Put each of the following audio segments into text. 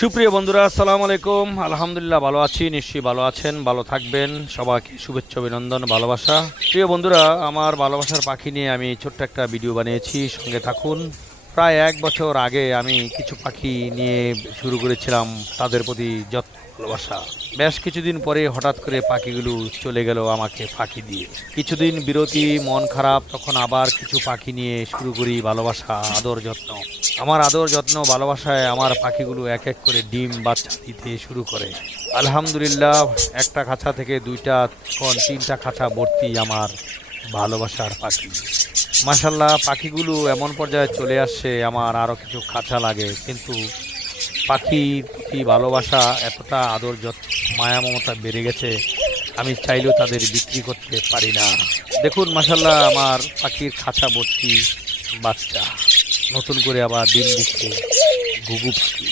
সুপ্রিয় বন্ধুরা, আসসালামু আলাইকুম। আলহামদুলিল্লাহ ভালো আছি, নিশ্চয়ই ভালো আছেন, ভালো থাকবেন। সবাইকে শুভেচ্ছা, অভিনন্দন, ভালোবাসা। প্রিয় বন্ধুরা, আমার ভালোবাসার পাখি নিয়ে আমি ছোট্ট একটা ভিডিও বানিয়েছি, সঙ্গে থাকুন। প্রায় 1 বছর আগে আমি কিছু পাখি নিয়ে শুরু করেছিলাম, তাদের প্রতি যত্ন, ভালোবাসা। বেশ কিছুদিন পরে হঠাৎ করে পাখিগুলো চলে গেল আমাকে ফাঁকি দিয়ে। কিছুদিন বিরতি, মন খারাপ, তখন আবার কিছু পাখি নিয়ে শুরু করি ভালোবাসা, আদর যত্ন। আমার আদর যত্ন, ভালোবাসায় আমার পাখিগুলো এক এক করে ডিম বাচ্চা দিতে শুরু করে। আলহামদুলিল্লাহ, একটা খাঁচা থেকে 2টা, এখন 3টা খাঁচা ভর্তি আমার ভালোবাসার পাখি। মাশাল্লাহ, পাখিগুলো এমন পর্যায়ে চলে আসছে, আমার আরও কিছু খাঁচা লাগে, কিন্তু পাখির প্রতি ভালোবাসা, এতটা আদর যত্ন, মায়া মমতা বেড়ে গেছে, আমি চাইলেও তাদের বিক্রি করতে পারি না। দেখুন মাশাল্লাহ, আমার পাখির খাঁচা ভর্তি বাচ্চা, নতুন করে আবার ডিম দিচ্ছে ঘুঘু পাখি।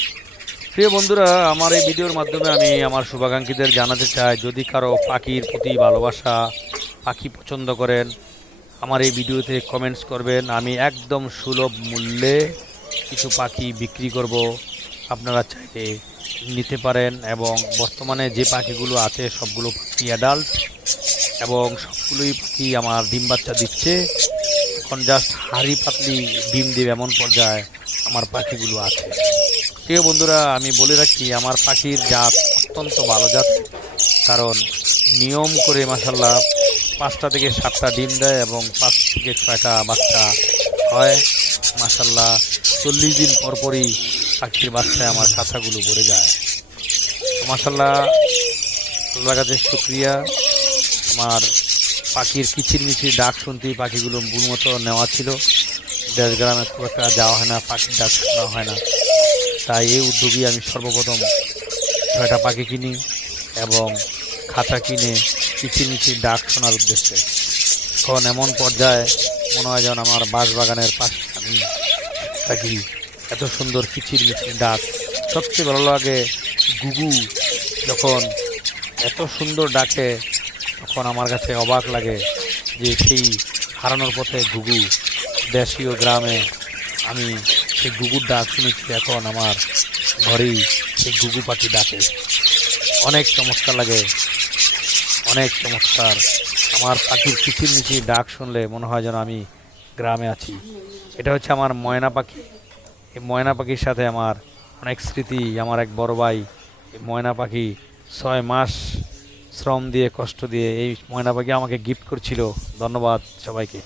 প্রিয় বন্ধুরা, আমার এই ভিডিওর মাধ্যমে আমি আমার শুভাকাঙ্ক্ষীদের জানাতে চাই, যদি কারো পাখির প্রতি ভালোবাসা, পাখি পছন্দ করেন, আমার এই ভিডিওতে কমেন্টস করবেন। আমি একদম সুলভ মূল্যে কিছু পাখি বিক্রি করব, আপনারা চাইলে নিতে পারেন। এবং বর্তমানে যে পাখিগুলো আছে সবগুলো পাখি অ্যাডাল্ট, এবং সবগুলোই পাখি আমার ডিম বাচ্চা দিচ্ছে। এখন জাস্ট হাড়ি পাতলি ডিম দেবে এমন পর্যায়ে আমার পাখিগুলো আছে। প্রিয় বন্ধুরা, আমি বলে রাখি, আমার পাখির জাত অত্যন্ত ভালো জাত, কারণ নিয়ম করে মাশাল্লাহ 5টা থেকে 7টা ডিম দেয় এবং 5 থেকে 6টা বাচ্চা হয়। মাশাল্লাহ 40 দিন পরপরই পাখির বাচ্চায় আমার খাঁচাগুলো ভরে যায়। মাশাল্লাহ, আল্লাহর কাছে শুকরিয়া। আমার পাখির কিচিরমিচির ডাক শুনতেই পাখিগুলো মতো নেওয়া ছিল। দেশ গ্রামে খুব একটা যাওয়া হয় না, পাখির ডাক শোনা হয় না, তাই এই উদ্যোগী আমি সর্বপ্রথম 6টা পাখি কিনি এবং খাঁচা কিনে কিচিরমিচির ডাক শোনার উদ্দেশ্যে। এখন এমন পর্যায়ে মনে হয় যেন আমার বাঁশবাগানের পাশে আমি থাকি, এত সুন্দর কিচিরমিচির ডাক। সবচেয়ে ভালো লাগে ঘুঘু যখন এত সুন্দর ডাকে, তখন আমার কাছে অবাক লাগে যে সেই হারানোর পথে ঘুঘু, দেশীয় গ্রামে আমি সেই ঘুঘুর ডাক শুনেছি, এখন আমার ঘরেই সেই ঘুঘু পাখি ডাকে। অনেক চমৎকার লাগে, অনেক চমৎকার। আমার পাখির কিচিরমিচির ডাক শুনলে মনে হয় যেন আমি গ্রামে আছি। এটা হচ্ছে আমার ময়না পাখি। এই ময়না পাখির সাথে আমার অনেক স্মৃতি। আমার এক বড় ভাই এই ময়না পাখি 6 মাস শ্রম দিয়ে, কষ্ট দিয়ে এই ময়না পাখি আমাকে গিফট করছিল। ধন্যবাদ সবাইকে।